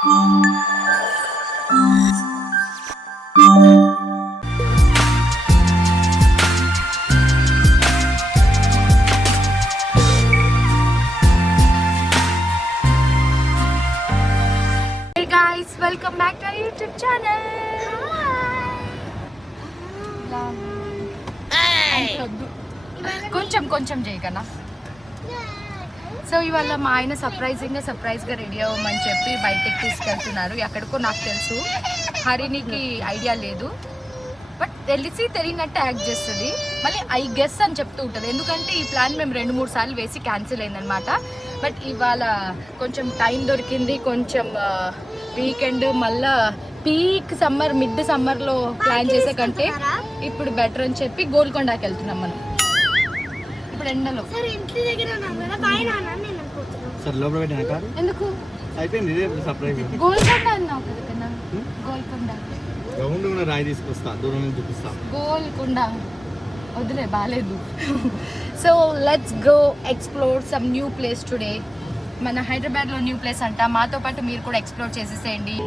Welcome back to our YouTube channel. కొంచెం చేయకనా. సో ఇవాళ మా ఆయన సర్ప్రైజ్గా రెడీ అవ్వమని చెప్పి బయటకి తీసుకెళ్తున్నారు. ఎక్కడికో నాకు తెలుసు, హరినికి ఐడియా లేదు, బట్ తెలియనట్టు యాక్ట్ చేస్తుంది. మళ్ళీ ఐ గెస్ అని చెప్తూ ఉంటుంది, ఎందుకంటే ఈ ప్లాన్ మేము 2-3 సార్లు వేసి క్యాన్సిల్ అయిందనమాట. బట్ ఇవాళ కొంచెం టైం దొరికింది, కొంచెం వీకెండ్, మళ్ళా పీక్ సమ్మర్, మిడ్ సమ్మర్లో ప్లాన్ చేసే కంటే ఇప్పుడు బెటర్ అని చెప్పి గోల్కొండకి వెళ్తున్నాం మనం. ఇప్పుడు ఎండలో ఎందుకు గోల్కొండ అన్నావు కదా, గోల్కొండ రాయి తీసుకొస్తా, దూరం నుంచి చూపిస్తా. గోల్కొండ వదిలే, బాగాలేదు. So let's go explore some new place today. మన హైదరాబాద్లో న్యూ ప్లేస్ అంట, మాతో పాటు మీరు కూడా ఎక్స్ప్లోర్ చేసేసేయండి.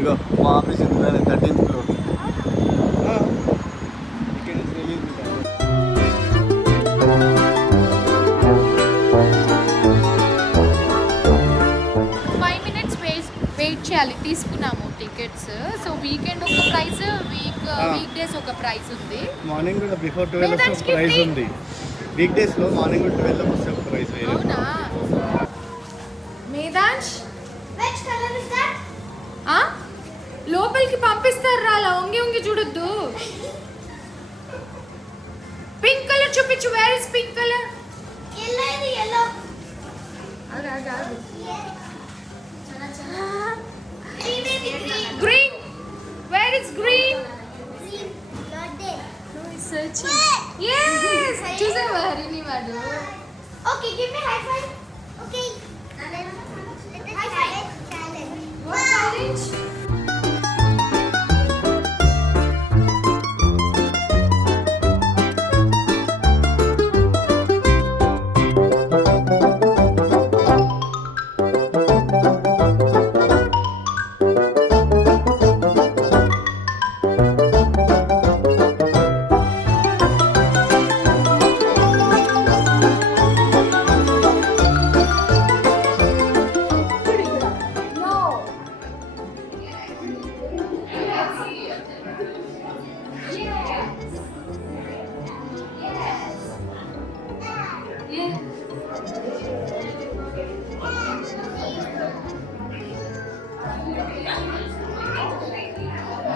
ఇగో మా ఆఫీస్ 13th ఫ్లోర్. తీసుకున్నాము టికెట్స్. సో వీకెండ్ ఒక ప్రైస్, వీక్ డేస్ ఒక ప్రైస్ ఉంది. మార్నింగ్ కూడా బిఫోర్ 12 ఒక ప్రైస్ ఉంది. వీక్ డేస్ లో మార్నింగ్ 12 వస్తే ఒక ప్రైస్ వేరే. అవునా మేదాంష్, which color is that? లోపలికి పంపిస్తారు రా, అలా వంగి చూడొద్దు. పింక్ కలర్ చూపించు. Where is pink colour? Yellow is yellow. Green. Where is green? Green. Not there. No, he's searching. Yes. చూసావా హరిని వాడు? Okay, give me high five. Okay. High five. Challenge. What challenge?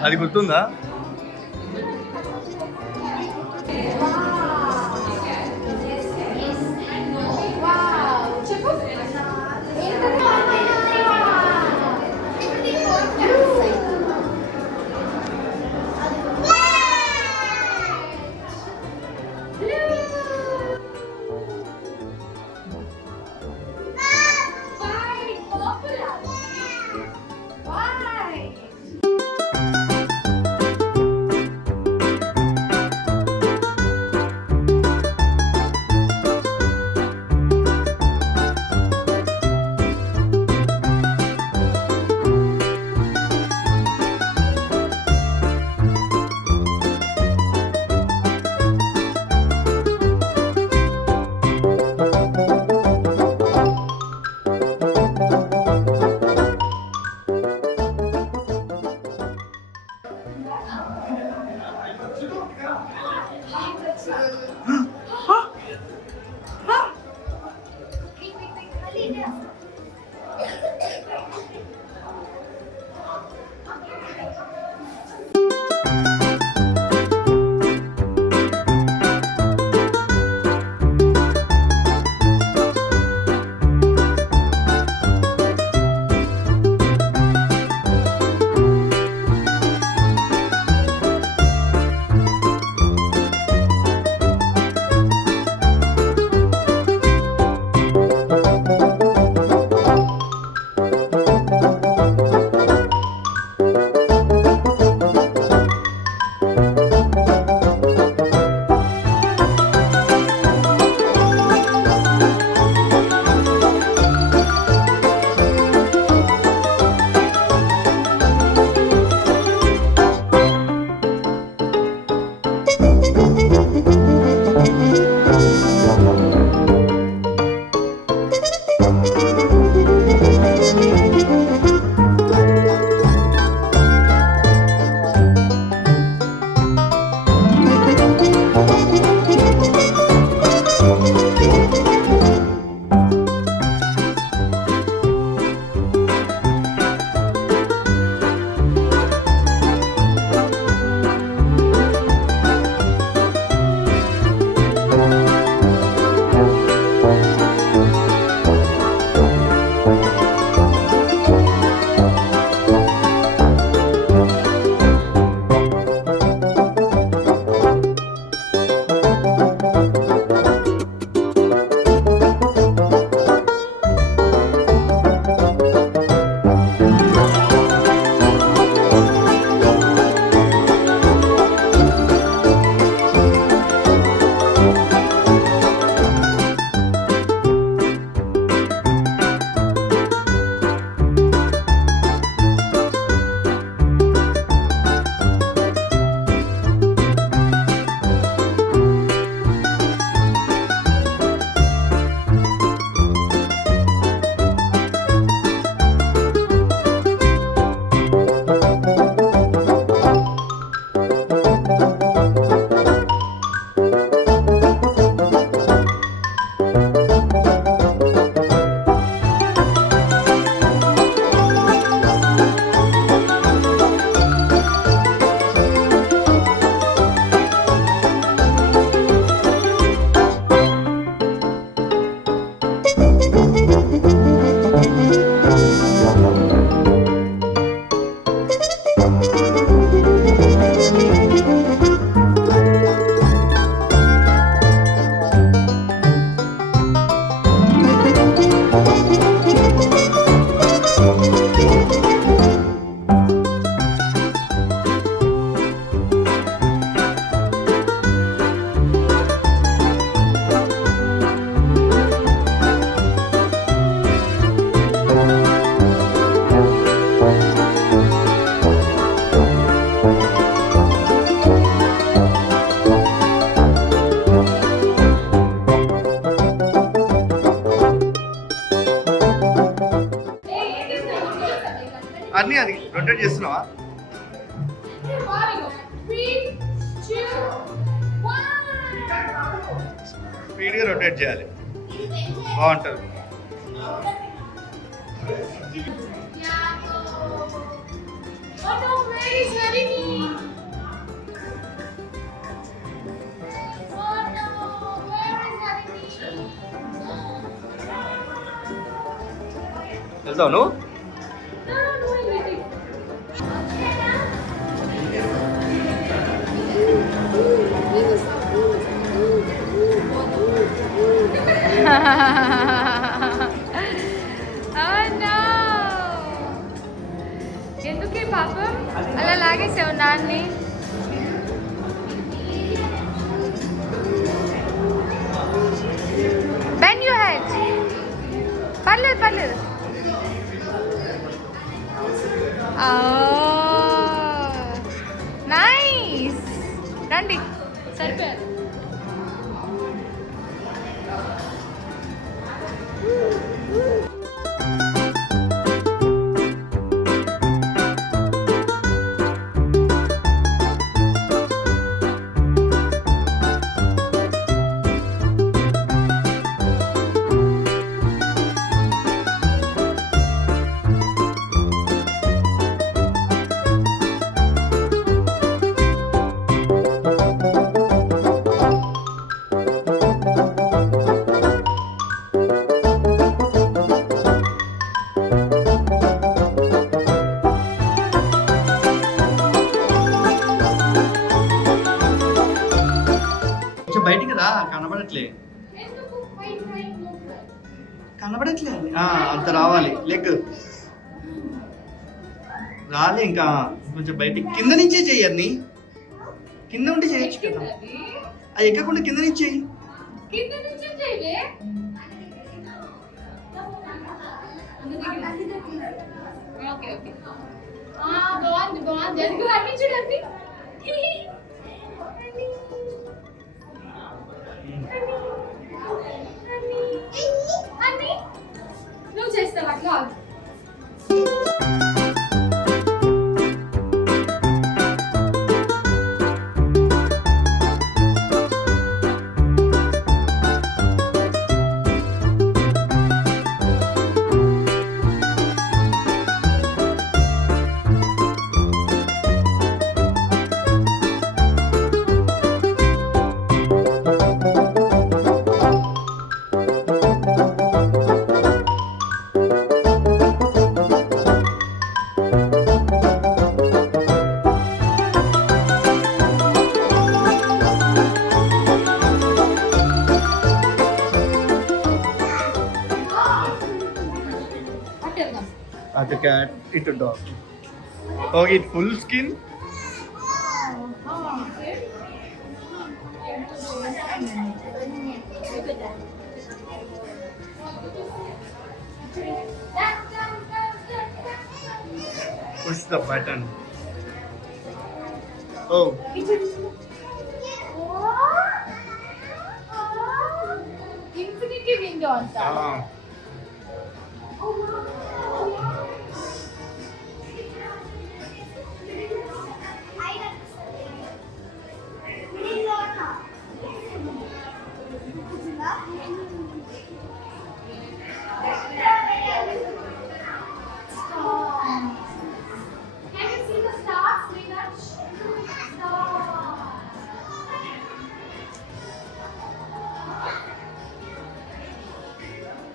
అది గుర్తుందా? రొటేట్ చేస్తున్నావా? స్పీడ్గా రొటేట్ చేయాలి, బాగుంటుంది. వెళ్తావు నువ్వు? ఎందుకే పాపం అలా లాగేసావు నాన్ని? Bend your head. పర్లేదు పర్లేదు. నైస్. రండి, సరిపోయారు. బయటికి రా, కనబడట్లే కనబడట్లే. అంత రావాలి, లెగ్ రాలే ఇంకా. కొంచెం బయటికి కింద నుంచే చెయ్యి. కింద ఉంటే చేయొచ్చు కదా, అది ఎక్కకుండా కింద నుంచి చెయ్యి. నువ్వు చేస్తావు అట్లా. At the cat, it a dog. Okay, full skin. Push the button. Oh. Infinity window anta.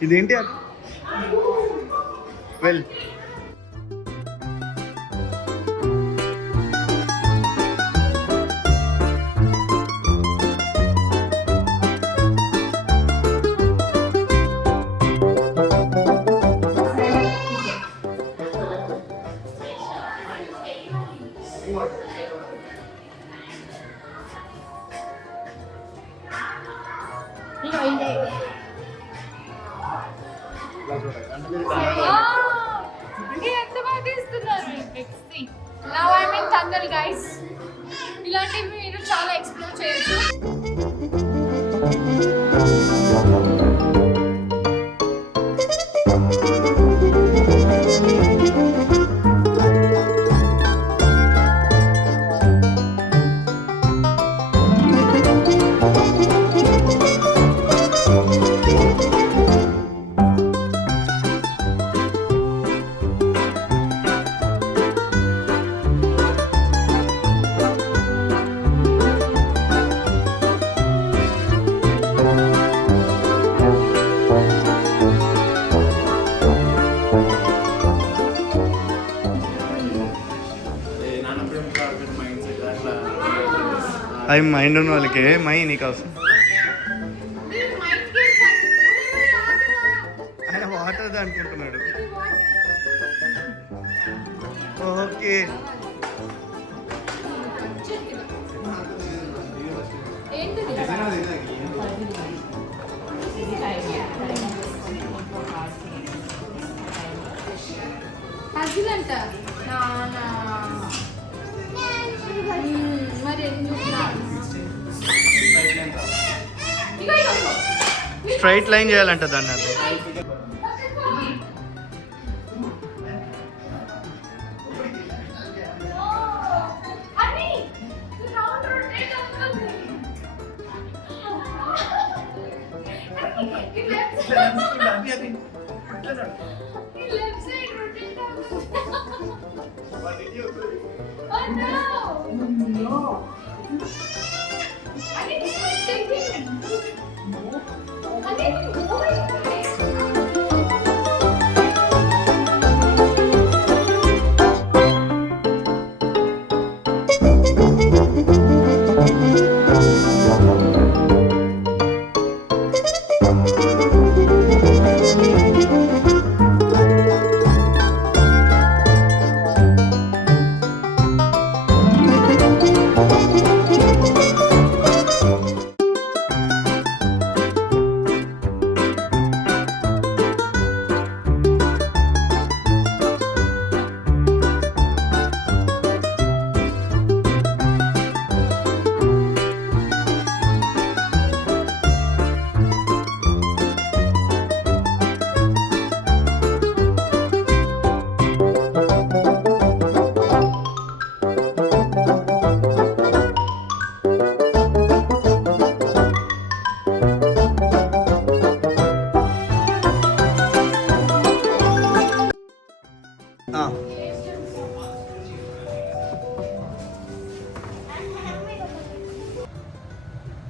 ఇదేంటి? వెల్ ఎంత బాగా తీస్తున్నారు. Now I'm in tunnel, guys. ఇలాంటివి మీరు చాలా ఎక్స్ప్లోర్ చేయొచ్చు. అవి మైండ్ ఉన్న వాళ్ళకి మై నీకు అవసరం. ఆయన వాటర్ అనుకుంటున్నాడు. ఓకే పజిల్ అంట మరి స్ట్రైట్ లైన్ చేయాలంట దాన్ని. అది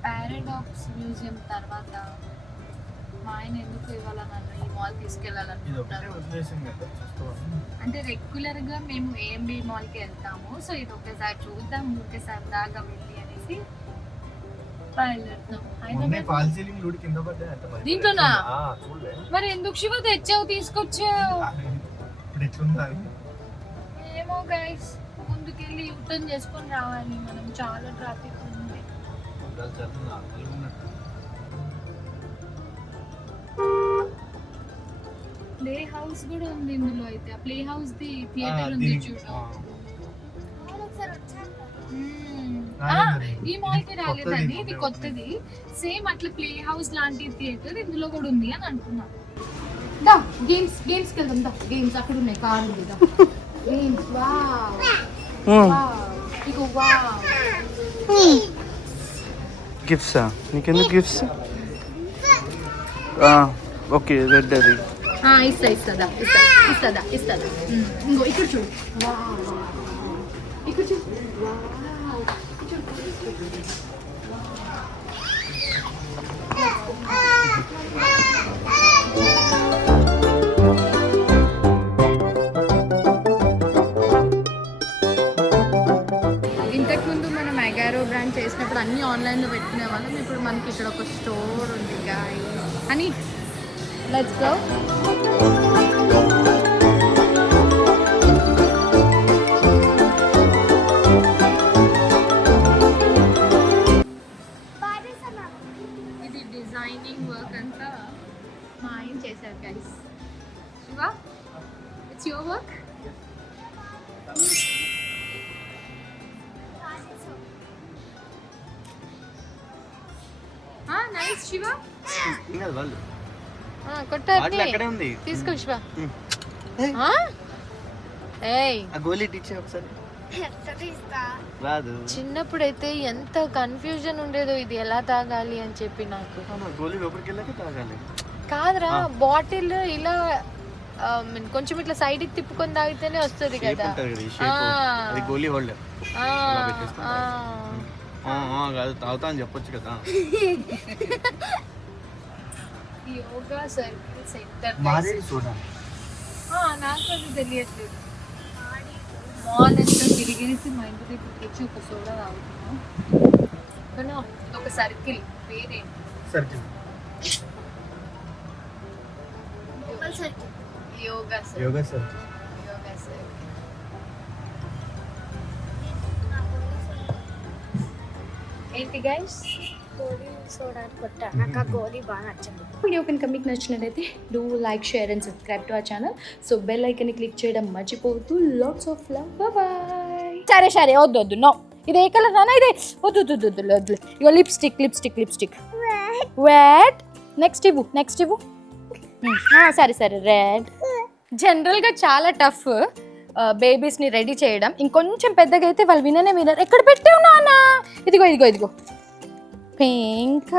పారాడాక్స్ మ్యూజియం తర్వాత మా ఆయన ఎందుకు ఇవాళ నన్ను ఈ మాల్ తీసుకెళ్ళాలనుకుంటున్నారు అంటే రెగ్యులర్ గా మేము ఏఎంబి మాల్ కి వెళ్తాము. సో ఇది ఒకసారి చూద్దాం, ఊరికే సరదాగా వెళ్ళి అనేసి దీంట్లోనా మరి ఎందుకు శివ తెచ్చావు తీసుకొచ్చావు? ఏమో గైస్, ముందుకెళ్ళి యూటర్న్ చేసుకొని రావాలి మనం, చాలా ట్రాఫిక్ ఉంది. ప్లే హౌస్ కూడా ఉంది ఇందులో. అయితే ఆ ప్లే హౌస్ ది థియేటర్ ఉంది చూడు. ఈ మాల్ కి రాలేదండి, ఇది కొత్తది. సేమ్ అట్లా ప్లే హౌస్ లాంటి థియేటర్ ఇందులో కూడా ఉంది అని అంటున్నా. దా గేమ్స్ కి వెళ్దాం. దా గేమ్స్ అక్కడ ఉన్నాయి, కార్ ఉంది. దా గేమ్స్. వావ్ ఇగో వావ్. గిఫ్ట్సా? నీకెందుకు గిఫ్ట్స్? ఓకే రెడ్ అది ఇస్తుందా ఇంకో ఇక్కడ చూడు. ఇక్కడ చూడు. ఇంతకుముందు మనం మెగారో బ్రాండ్ చేసినప్పుడు అన్నీ ఆన్లైన్లో పెట్టుకునే వాళ్ళం. ఇప్పుడు మనకి ఇక్కడ ఒక స్టోర్ ఉంది గాయ్స్. అని లెట్స్ గో. ఇది డిజైనింగ్ వర్క్ అంతా మా ఆయన చేశారు గైస్. Shiva, it's your work. Nice Shiva. కొట్టాలి, తీసుకో శివ. చిన్నప్పుడైతే ఎంత కన్ఫ్యూజన్ ఉండేదో ఇది ఎలా తాగాలి అని చెప్పి. నాకు కాదురా, బాటిల్ ఇలా కొంచెం ఇట్లా సైడ్ కి తిప్పుకొని తాగితేనే వస్తుంది కదా. తాగుతా అని చెప్పొచ్చు కదా. యోగా సర్కిల్ సెంటర్ నాకు అది తెలియట్లేదు. మాల్ ఎంత తిరిగేసి మైండ్ చూపు సోడా తాగుతున్నాం కానీ ఒక సర్కిల్ వేరే సర్కిల్ యోగా యోగా సర్కిల్. యోగా సర్కిల్ ఏంటి గైస్ గోలీ సోడా కొట్టా నాకు ఆ గోలీ బాగా నచ్చింది. వీడియో కనుక మీకు నచ్చినట్లయితే do like share and subscribe to our channel. So bell icon click చేయడం మర్చిపోవద్దు. Lots of love. బాయ్. సరే సరే వద్దు వద్దు నో ఇది ఏ కలర్ అన్నా ఇది వద్దు వద్దు వద్దు వద్దు. ఇగో lipstick lipstick lipstick red. Next ఇవ్వు సరే సరే రెడ్. జనరల్గా చాలా టఫ్ బేబీస్ని రెడీ చేయడం. ఇంకొంచెం పెద్దగా అయితే వాళ్ళు వినరు. ఎక్కడ పెట్టావు నాన్న? ఇదిగో పింక్.